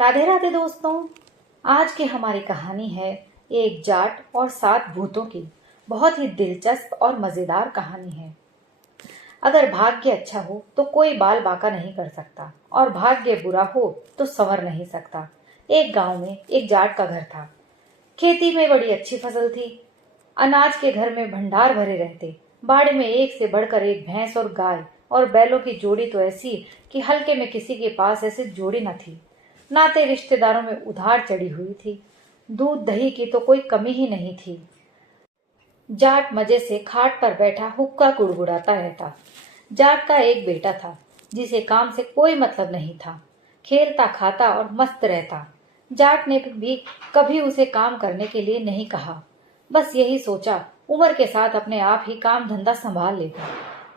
राधे राधे दोस्तों। आज की हमारी कहानी है एक जाट और 7 भूतों की। बहुत ही दिलचस्प और मजेदार कहानी है। अगर भाग्य अच्छा हो तो कोई बाल बांका नहीं कर सकता और भाग्य बुरा हो तो संवर नहीं सकता। एक गांव में एक जाट का घर था। खेती में बड़ी अच्छी फसल थी। अनाज के घर में भंडार भरे रहते। बाड़ी में एक से बढ़कर एक भैंस और गाय और बैलों की जोड़ी तो ऐसी कि हल्के में किसी के पास ऐसी जोड़ी न थी। नाते रिश्तेदारों में उधार चढ़ी हुई थी। दूध दही की तो कोई कमी ही नहीं थी। जाट मजे से खाट पर बैठा हुक्का गुड़गुड़ाता रहता। जाट का एक बेटा था जिसे काम से कोई मतलब नहीं था। खेलता खाता और मस्त रहता। जाट ने भी कभी उसे काम करने के लिए नहीं कहा। बस यही सोचा उम्र के साथ अपने आप ही काम धंधा संभाल लेगा।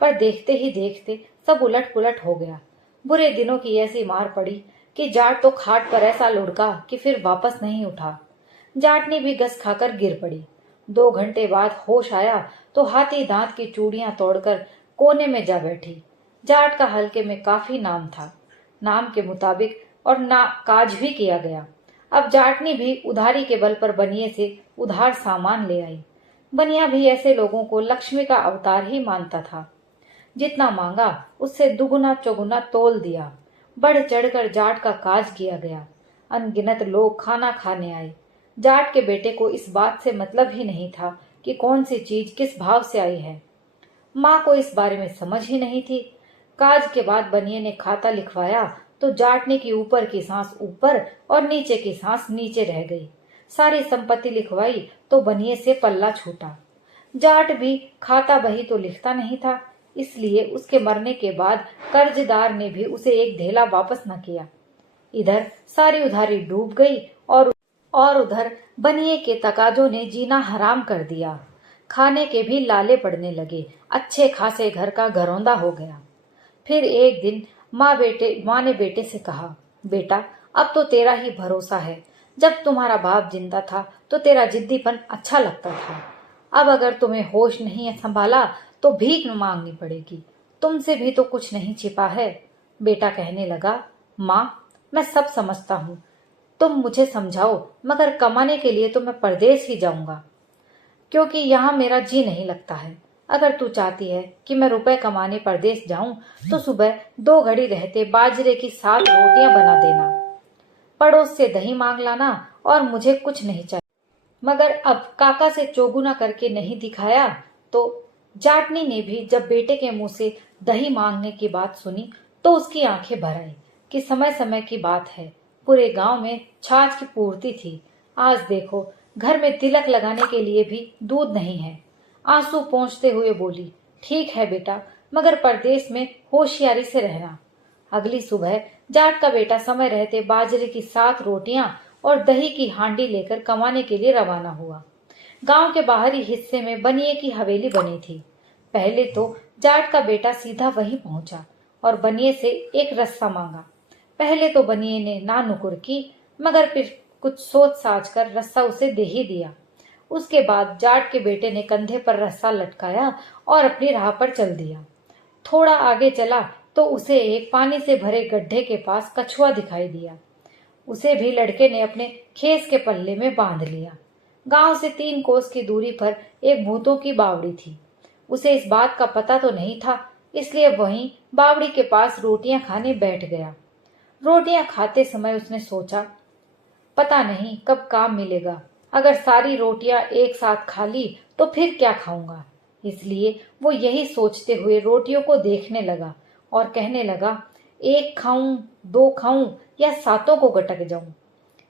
पर देखते ही देखते सब उलट पुलट हो गया। बुरे दिनों की ऐसी मार पड़ी कि जाट तो खाट पर ऐसा लुढ़का कि फिर वापस नहीं उठा। जाटनी भी गस खाकर गिर पड़ी। 2 घंटे बाद होश आया तो हाथी दांत की चूड़ियां तोड़कर कोने में जा बैठी। जाट का हल्के में काफी नाम था। नाम के मुताबिक और ना काज भी किया गया। अब जाटनी भी उधारी के बल पर बनिए से उधार सामान ले आई। बनिया भी ऐसे लोगों को लक्ष्मी का अवतार ही मानता था। जितना मांगा उससे दुगुना चौगुना तोल दिया। बढ़ चढ़कर जाट का काज किया गया। अनगिनत लोग खाना खाने आए। जाट के बेटे को इस बात से मतलब ही नहीं था कि कौन सी चीज किस भाव से आई है। माँ को इस बारे में समझ ही नहीं थी। काज के बाद बनिए ने खाता लिखवाया तो जाटने की ऊपर की सांस ऊपर और नीचे की सांस नीचे रह गई। सारी संपत्ति लिखवाई तो बनिए से पल्ला छूटा। जाट भी खाता बही तो लिखता नहीं था, इसलिए उसके मरने के बाद कर्जदार ने भी उसे एक धेला वापस न किया। इधर सारी उधारी डूब गई और उधर बनिए के तकाजों ने जीना हराम कर दिया। खाने के भी लाले पड़ने लगे। अच्छे खासे घर का घरौंदा हो गया। फिर एक दिन माँ ने बेटे से कहा, बेटा अब तो तेरा ही भरोसा है। जब तुम्हारा बाप जिंदा था तो तेरा जिद्दीपन अच्छा लगता था। अब अगर तुम्हें होश नहीं संभाला तो भीख मांगनी पड़ेगी। तुमसे भी तो कुछ नहीं छिपा है। बेटा कहने लगा, माँ मैं सब समझता हूँ, तुम मुझे समझाओ, मगर कमाने के लिए तो मैं परदेश ही जाऊंगा, क्योंकि यहाँ मेरा जी नहीं लगता है। अगर तू चाहती है कि मैं रुपए कमाने परदेश जाऊं तो सुबह 2 घड़ी रहते बाजरे की 7 रोटियां बना देना, पड़ोस से दही मांग लाना और मुझे कुछ नहीं चाहिए। मगर अब काका से चौगुना करके नहीं दिखाया तो जाटनी ने भी जब बेटे के मुंह से दही मांगने की बात सुनी तो उसकी आंखें भर आई कि समय समय की बात है। पूरे गांव में छाछ की पूर्ति थी। आज देखो घर में तिलक लगाने के लिए भी दूध नहीं है। आंसू पोंछते हुए बोली, ठीक है बेटा, मगर परदेश में होशियारी से रहना। अगली सुबह जाट का बेटा समय रहते बाजरे की 7 रोटियां और दही की हांडी लेकर कमाने के लिए रवाना हुआ। गांव के बाहरी हिस्से में बनिए की हवेली बनी थी। पहले तो जाट का बेटा सीधा वहीं पहुंचा और बनिए से एक रस्सा मांगा। पहले तो बनिए ने ना नुकुर की, मगर फिर कुछ सोच साच कर रस्सा उसे दे ही दिया। उसके बाद जाट के बेटे ने कंधे पर रस्सा लटकाया और अपनी राह पर चल दिया। थोड़ा आगे चला तो उसे एक पानी से भरे गड्ढे के पास कछुआ दिखाई दिया। उसे भी लड़के ने अपने खेस के पल्ले में बांध लिया। गांव से 3 कोस की दूरी पर एक भूतों की बावड़ी थी। उसे इस बात का पता तो नहीं था, इसलिए वहीं बावड़ी के पास रोटियां खाने बैठ गया। रोटियां खाते समय उसने सोचा, पता नहीं कब काम मिलेगा। अगर सारी रोटियां एक साथ खा ली तो फिर क्या खाऊंगा। इसलिए वो यही सोचते हुए रोटियों को देखने लगा और कहने लगा, 1 खाऊं, 2 खाऊं या 7 को गटक जाऊं।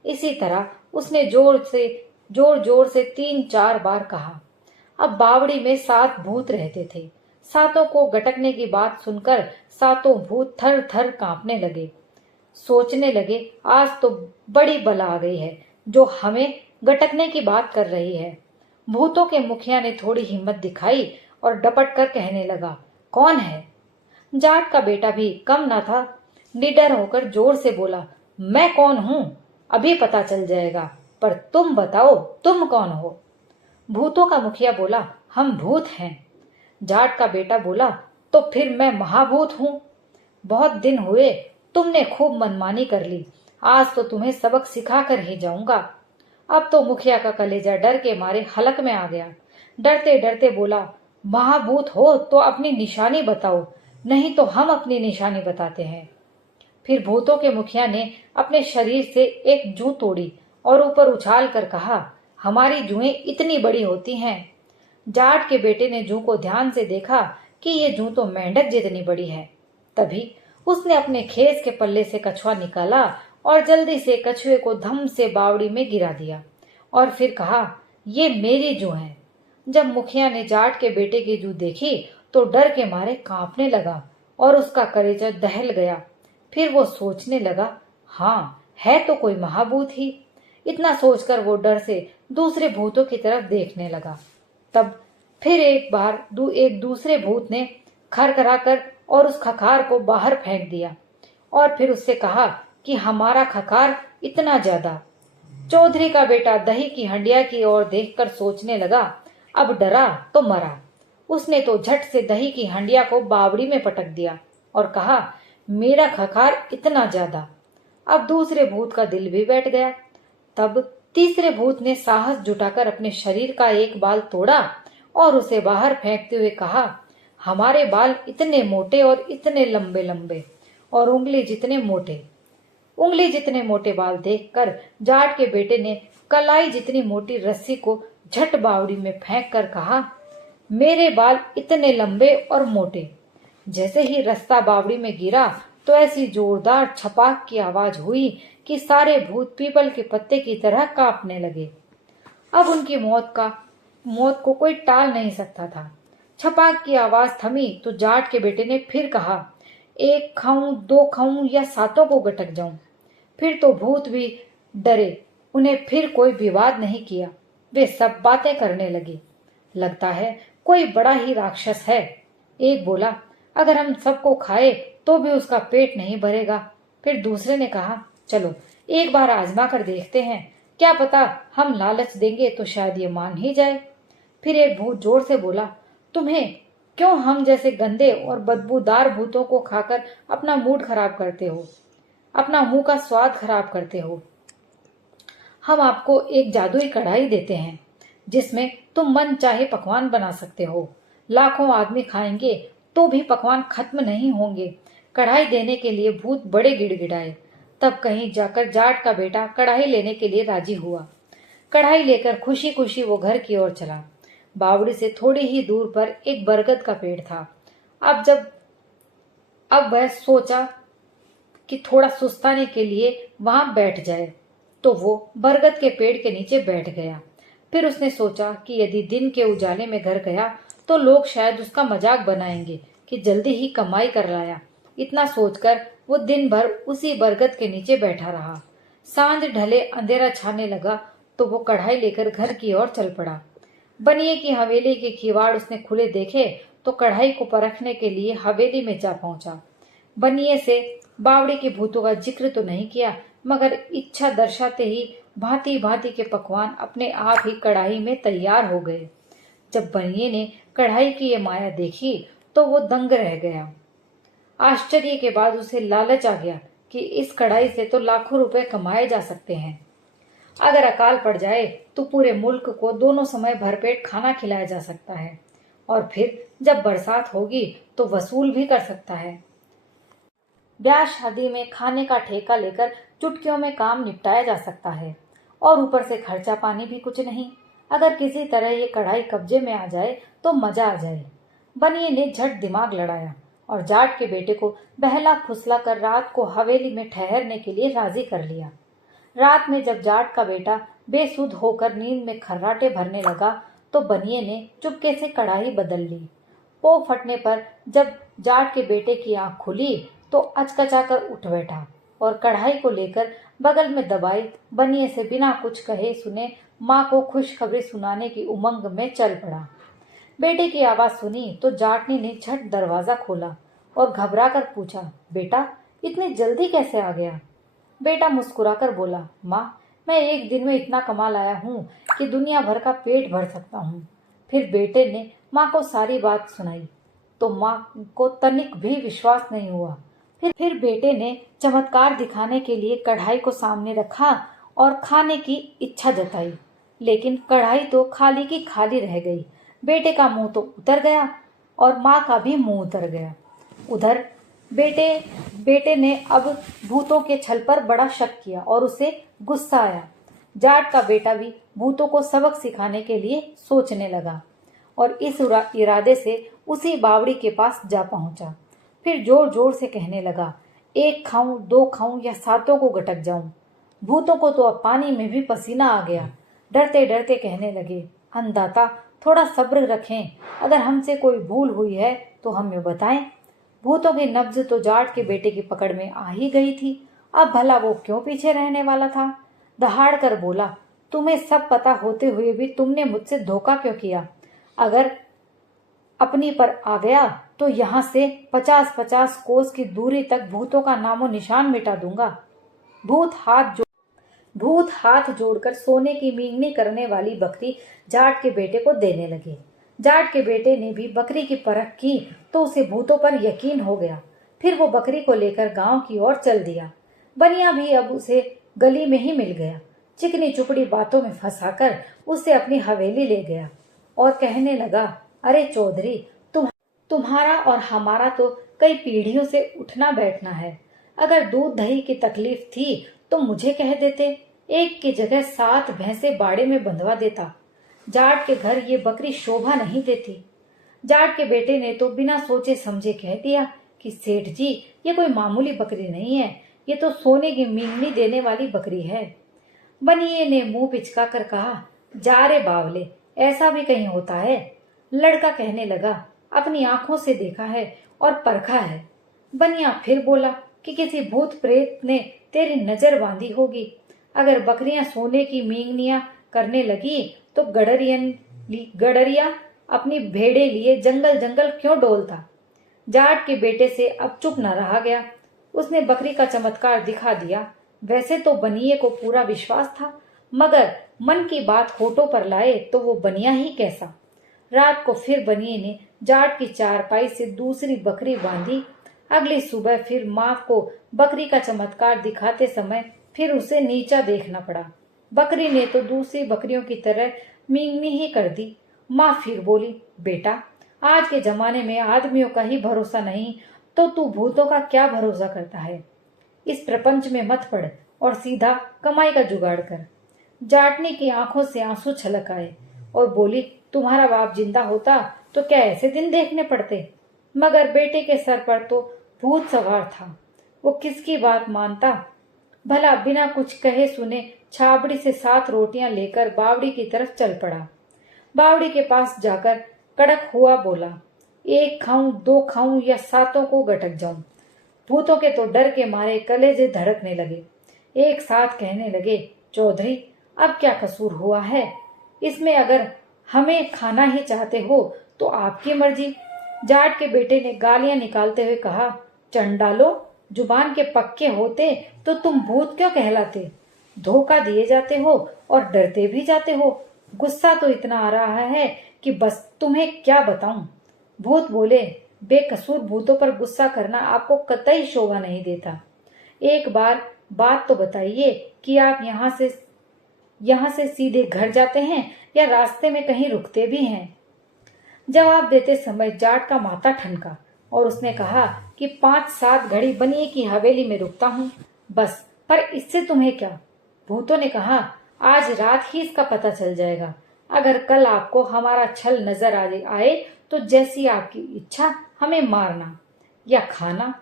इसी तरह उसने जोर जोर से 3-4 बार कहा। अब बावड़ी में 7 भूत रहते थे। 7 को गटकने की बात सुनकर 7 भूत थर थर कांपने लगे। सोचने लगे, आज तो बड़ी बला आ गई है जो हमें गटकने की बात कर रही है। भूतों के मुखिया ने थोड़ी हिम्मत दिखाई और डपट कर कहने लगा, कौन है। जाट का बेटा भी कम न था। निडर होकर जोर से बोला, मैं कौन हूं अभी पता चल जाएगा, पर तुम बताओ तुम कौन हो। भूतों का मुखिया बोला, हम भूत हैं। जाट का बेटा बोला, तो फिर मैं महाभूत हूं। बहुत दिन हुए, तुमने खूब मनमानी कर ली। आज तो तुम्हें सबक सिखा कर ही जाऊंगा। अब तो मुखिया का कलेजा डर के मारे हलक में आ गया। डरते डरते बोला, महाभूत हो तो अपनी निशानी बताओ, नहीं तो हम अपनी निशानी बताते हैं। फिर भूतों के मुखिया ने अपने शरीर से एक जूं तोड़ी और ऊपर उछाल कर कहा, हमारी जुएं इतनी बड़ी होती हैं। जाट के बेटे ने जूं को ध्यान से देखा कि ये जूं तो मेंढक जितनी बड़ी है। तभी उसने अपने खेस के पल्ले से कछुआ निकाला और जल्दी से कछुए को धम से बावड़ी में गिरा दिया और फिर कहा, ये मेरी जूं है। जब मुखिया ने जाट के बेटे की जूं देखी तो डर के मारे कांपने लगा और उसका कलेजा दहल गया। फिर वो सोचने लगा, हाँ, है तो कोई महाभूत ही। इतना सोचकर वो डर से दूसरे भूतों की तरफ देखने लगा। तब फिर एक दूसरे भूत ने खरखराकर और उस खखार को बाहर फेंक दिया और फिर उससे कहा कि हमारा खखार इतना ज्यादा। चौधरी का बेटा दही की हंडिया की ओर देखकर सोचने लगा, अब डरा तो मरा। उसने तो झट से दही की हंडिया को बावड़ी में पटक दिया और कहा, मेरा खखार इतना ज्यादा। अब दूसरे भूत का दिल भी बैठ गया। तब तीसरे भूत ने साहस जुटाकर अपने शरीर का एक बाल तोड़ा और उसे बाहर फेंकते हुए कहा, हमारे बाल इतने मोटे और इतने लंबे लंबे और उंगली जितने मोटे बाल देखकर जाट के बेटे ने कलाई जितनी मोटी रस्सी को झट बावड़ी में फेंक कर कहा, मेरे बाल इतने लंबे और मोटे। जैसे ही रस्सा बावड़ी में गिरा तो ऐसी जोरदार छपाक की आवाज हुई कि सारे भूत पीपल के पत्ते की तरह कांपने लगे। अब उनकी मौत को कोई टाल नहीं सकता था। छपाक की आवाज थमी तो जाट के बेटे ने फिर कहा, एक खाऊं, दो खाऊं या सातों को गटक जाऊं। फिर तो भूत भी डरे। उन्हें फिर कोई विवाद नहीं किया। वे सब बातें करने लगे। लगता है कोई बड़ा ही राक्षस है। एक बोला, अगर हम सबको खाए तो भी उसका पेट नहीं भरेगा। फिर दूसरे ने कहा, चलो एक बार आजमा कर देखते हैं, क्या पता हम लालच देंगे तो शायद ये मान ही जाए। फिर एक भूत जोर से बोला, तुम्हें क्यों हम जैसे गंदे और बदबूदार भूतों को खाकर अपना मूड खराब करते हो, अपना मुंह का स्वाद खराब करते हो। हम आपको एक जादुई कढ़ाई देते हैं जिसमें तुम मन चाहे पकवान बना सकते हो। लाखों आदमी खाएंगे तो भी पकवान खत्म नहीं होंगे। कढ़ाई देने के लिए भूत बड़े गिड़गिड़ाए। तब कहीं जाकर जाट का बेटा कढ़ाई लेने के लिए राजी हुआ। कढ़ाई लेकर खुशी खुशी वो घर की ओर चला। बावड़ी से थोड़ी ही दूर पर एक बरगद का पेड़ था। अब वह सोचा कि थोड़ा सुस्ताने के लिए वहां बैठ जाए, तो वो बरगद के पेड़ के नीचे बैठ गया। फिर उसने सोचा कि यदि दिन के उजाले में घर गया तो लोग शायद उसका मजाक बनाएंगे कि जल्दी ही कमाई कर लाया। इतना सोचकर वो दिन भर उसी बरगद के नीचे बैठा रहा। सांझ ढले अंधेरा छाने लगा तो वो कढ़ाई लेकर घर की ओर चल पड़ा। बनिए की हवेली के किवाड़ उसने खुले देखे तो कढ़ाई को परखने के लिए हवेली में जा पहुंचा। बनिए से बावड़ी के भूतों का जिक्र तो नहीं किया, मगर इच्छा दर्शाते ही भांति भांति के पकवान अपने आप ही कढ़ाई में तैयार हो गए। जब बनिए ने कढ़ाई की ये माया देखी तो वो दंग रह गया। आश्चर्य के बाद उसे लालच आ गया कि इस कढ़ाई से तो लाखों रुपए कमाए जा सकते हैं। अगर अकाल पड़ जाए तो पूरे मुल्क को दोनों समय भरपेट खाना खिलाया जा सकता है और फिर जब बरसात होगी तो वसूल भी कर सकता है। ब्याह शादी में खाने का ठेका लेकर चुटकियों में काम निपटाया जा सकता है और ऊपर से खर्चा पानी भी कुछ नहीं। अगर किसी तरह ये कढ़ाई कब्जे में आ जाए तो मजा आ जाए। बनिए ने झट दिमाग लड़ाया और जाट के बेटे को बहला फुसला कर रात को हवेली में ठहरने के लिए राजी कर लिया। रात में जब जाट का बेटा बेसुध होकर नींद में खर्राटे भरने लगा तो बनिए ने चुपके से कढ़ाई बदल ली। पो फटने पर जब जाट के बेटे की आंख खुली तो अचकचाकर उठ बैठा और कढ़ाई को लेकर बगल में दबाई बनिए से बिना कुछ कहे सुने माँ को खुशखबरी सुनाने की उमंग में चल पड़ा। बेटे की आवाज सुनी तो जाटनी ने झट दरवाजा खोला और घबराकर पूछा, बेटा इतनी जल्दी कैसे आ गया? बेटा मुस्कुराकर बोला, माँ मैं एक दिन में इतना कमा लाया हूँ कि दुनिया भर का पेट भर सकता हूँ। फिर बेटे ने माँ को सारी बात सुनाई तो माँ को तनिक भी विश्वास नहीं हुआ। फिर बेटे ने चमत्कार दिखाने के लिए कढ़ाई को सामने रखा और खाने की इच्छा जताई, लेकिन कढ़ाई तो खाली की खाली रह गई। बेटे का मुंह तो उतर गया और माँ का भी मुंह उतर गया। उधर बेटे ने अब भूतों के छल पर बड़ा शक किया और उसे गुस्सा आया। जाट का बेटा भी भूतों को सबक सिखाने के लिए सोचने लगा और इस इरादे से उसी बावड़ी के पास जा पहुंचा। फिर जोर जोर से कहने लगा, 1 खाऊं, 2 खाऊं या 7 को गटक जाऊं। भूतों को तो अब पानी में भी पसीना आ गया। डरते डरते कहने लगे, अन्नदाता थोड़ा सब्र रखें, अगर हमसे कोई भूल हुई है तो हमें बताएं। भूतों की नब्ज तो जाट के बेटे की पकड़ में आ ही गई थी। अब भला वो क्यों पीछे रहने वाला था। दहाड़ कर बोला, तुम्हें सब पता होते हुए भी तुमने मुझसे धोखा क्यों किया। अगर अपनी पर आ गया तो यहाँ से 50-50 कोस की दूरी तक भूतों का नामो निशान मिटा दूंगा। भूत हाथ जोड़कर सोने की मींगनी करने वाली बकरी जाट के बेटे को देने लगे। जाट के बेटे ने भी बकरी की परख की तो उसे भूतों पर यकीन हो गया। फिर वो बकरी को लेकर गांव की ओर चल दिया। बनिया भी अब उसे गली में ही मिल गया। चिकनी चुपड़ी बातों में फंसाकर उसे अपनी हवेली ले गया और कहने लगा, अरे चौधरी, तुम्हारा और हमारा तो कई पीढ़ियों से उठना बैठना है। अगर दूध दही की तकलीफ थी तो मुझे कह देते, एक की जगह 7 भैंसे बाड़े में बंधवा देता। जाट के घर ये बकरी शोभा नहीं देती। जाट के बेटे ने तो बिना सोचे समझे कह दिया कि सेठ जी, ये कोई मामूली बकरी नहीं है, ये तो सोने की मींगनी देने वाली बकरी है। बनिए ने मुंह पिचका कर कहा, जा रे बावले, ऐसा भी कहीं होता है। लड़का कहने लगा, अपनी आंखों से देखा है और परखा है। बनिया फिर बोला कि किसी भूत प्रेत ने तेरी नजर बांधी होगी। अगर बकरियां सोने की मींगनियां करने लगी तो गडरिया अपनी भेड़े लिए जंगल जंगल क्यों डोलता। जाट के बेटे से अब चुप न रहा गया। उसने बकरी का चमत्कार दिखा दिया। वैसे तो बनिए को पूरा विश्वास था, मगर मन की बात होठों पर लाए तो वो बनिया ही कैसा। रात को फिर बनिए ने जाट की चारपाई से दूसरी बकरी बांधी। अगली सुबह फिर माँ को बकरी का चमत्कार दिखाते समय फिर उसे नीचा देखना पड़ा। बकरी ने तो दूसरी बकरियों की तरह मींगनी ही कर दी। माँ फिर बोली, बेटा, आज के जमाने में आदमियों का ही भरोसा नहीं तो तू भूतों का क्या भरोसा करता है। इस प्रपंच में मत पड़ और सीधा कमाई का जुगाड़ कर। जाटनी की आंखों से आंसू छलक आए और बोली, तुम्हारा बाप जिंदा होता तो क्या ऐसे दिन देखने पड़ते। मगर बेटे के सर पर तो भूत सवार था, वो किसकी बात मानता। भला बिना कुछ कहे सुने छाबड़ी से 7 रोटियां लेकर बावड़ी की तरफ चल पड़ा। बावड़ी के पास जाकर कड़क हुआ बोला, 1 खाऊं, 2 खाऊं या 7 को गटक जाऊं। भूतों के तो डर के मारे कलेजे धड़कने लगे। एक साथ कहने लगे, चौधरी, अब क्या कसूर हुआ है इसमें। अगर हमें खाना ही चाहते हो तो आपकी मर्जी। जाट के बेटे ने गालियां निकालते हुए कहा, चंडालो, जुबान के पक्के होते तो तुम भूत क्यों कहलाते। धोखा दिए जाते हो और डरते भी जाते हो। गुस्सा तो इतना आ रहा है कि बस तुम्हें क्या बताऊं। भूत बोले, बेकसूर भूतों पर गुस्सा करना आपको कतई शोभा नहीं देता। एक बार बात तो बताइए कि आप यहाँ से सीधे घर जाते हैं या रास्ते में कहीं रुकते भी हैं। जवाब देते समय जाट का माथा ठनका और उसने कहा कि 5-7 घड़ी बनिए की हवेली में रुकता हूँ बस, पर इससे तुम्हें क्या। भूतों ने कहा, आज रात ही इसका पता चल जाएगा। अगर कल आपको हमारा छल नजर आए तो जैसी आपकी इच्छा हमें मारना या खाना।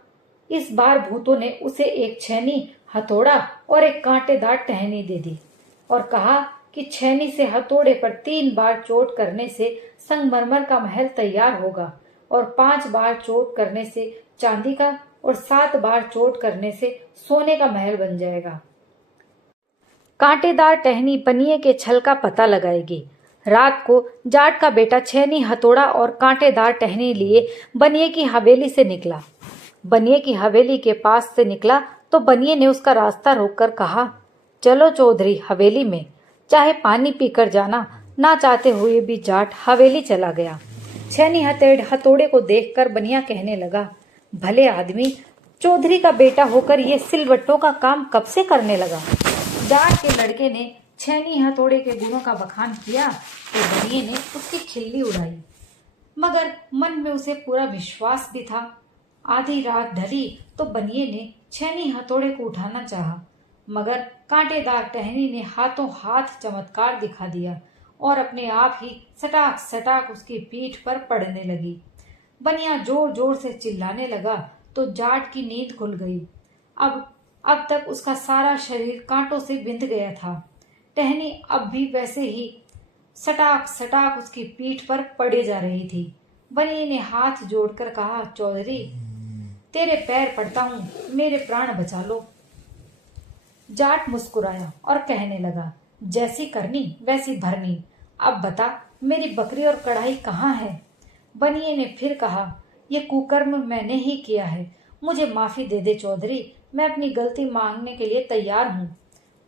इस बार भूतों ने उसे एक छैनी, हथौड़ा और एक कांटेदार टहनी दे दी और कहा कि छैनी से हथौड़े पर 3 बार चोट करने से संगमरमर का महल तैयार होगा और 5 बार चोट करने से चांदी का और 7 बार चोट करने से सोने का महल बन जाएगा। कांटेदार टहनी बनिए के छल का पता लगाएगी। रात को जाट का बेटा छैनी, हथौड़ा और कांटेदार टहनी लिए बनिए की हवेली से निकला। बनिए की हवेली के पास से निकला तो बनिए ने उसका रास्ता रोककर कहा, चलो चौधरी हवेली में, चाहे पानी पीकर जाना। ना चाहते हुए भी जाट हवेली चला गया। छैनी हथौड़े को देखकर बनिया कहने लगा, भले आदमी, चौधरी का बेटा होकर ये सिलवट्टों का काम कब से करने लगा। जाट के लड़के ने छैनी हथौड़े के गुणों का बखान किया तो बनिए ने उसकी खिल्ली उड़ाई, मगर मन में उसे पूरा विश्वास भी था। आधी रात ढली तो बनिए ने छैनी हथौड़े को उठाना चाहा, मगर कांटेदार टहनी ने हाथों हाथ चमत्कार दिखा दिया और अपने आप ही सटाक सटाक उसकी पीठ पर पड़ने लगी। बनिया जोर जोर से चिल्लाने लगा तो जाट की नींद खुल गई। अब तक उसका सारा शरीर कांटों से बिंध गया था। टहनी अब भी वैसे ही सटाक सटाक उसकी पीठ पर पड़े जा रही थी। बनिए ने हाथ जोड़कर कहा, चौधरी तेरे पैर पड़ता हूं, मेरे प्राण बचा लो। जाट मुस्कुराया और कहने लगा, जैसी करनी वैसी भरनी, अब बता मेरी बकरी और कढ़ाई कहाँ है। बनिए ने फिर कहा, ये कुकर्म मैंने ही किया है, मुझे माफी दे दे चौधरी, मैं अपनी गलती मांगने के लिए तैयार हूँ।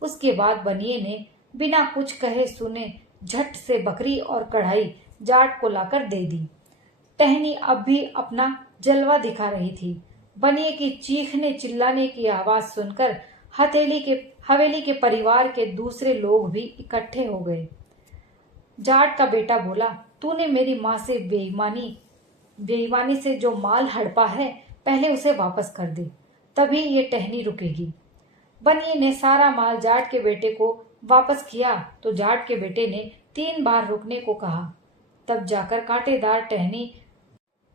उसके बाद बनिए ने बिना कुछ कहे सुने झट से बकरी और कढ़ाई जाट को लाकर दे दी। टहनी अब भी अपना जलवा दिखा रही थी। बनिए की चीखने चिल्लाने की आवाज सुनकर हवेली के परिवार के दूसरे लोग भी इकट्ठे हो गए। जाट का बेटा बोला, तूने मेरी माँ से बेईमानी से जो माल हड़पा है पहले उसे वापस कर दे, तभी ये टहनी रुकेगी। बनिए ने सारा माल जाट के बेटे को वापस किया तो जाट के बेटे ने 3 बार रुकने को कहा, तब जाकर कांटेदार टहनी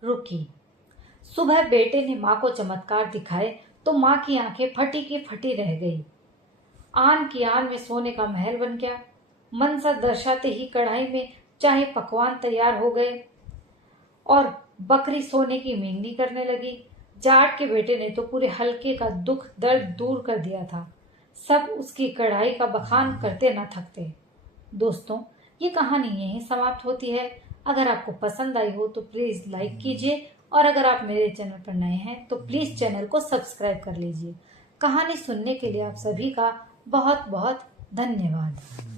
रुकी। सुबह बेटे ने माँ को चमत्कार दिखाए तो माँ की आंखें फटी की फटी रह गई। आन की आन में सोने का महल बन गया। मनसा दर्शाते ही कढ़ाई में चाहे पकवान तैयार हो गए और बकरी सोने की मींगनी करने लगी। जाट के बेटे ने तो पूरे हल्के का दुख दर्द दूर कर दिया था। सब उसकी कढ़ाई का बखान करते न थकते। दोस्तों, ये कहानी यहीं समाप्त होती है। अगर आपको पसंद आई हो तो प्लीज लाइक कीजिए और अगर आप मेरे चैनल पर नए हैं तो प्लीज चैनल को सब्सक्राइब कर लीजिए। कहानी सुनने के लिए आप सभी का बहुत बहुत धन्यवाद।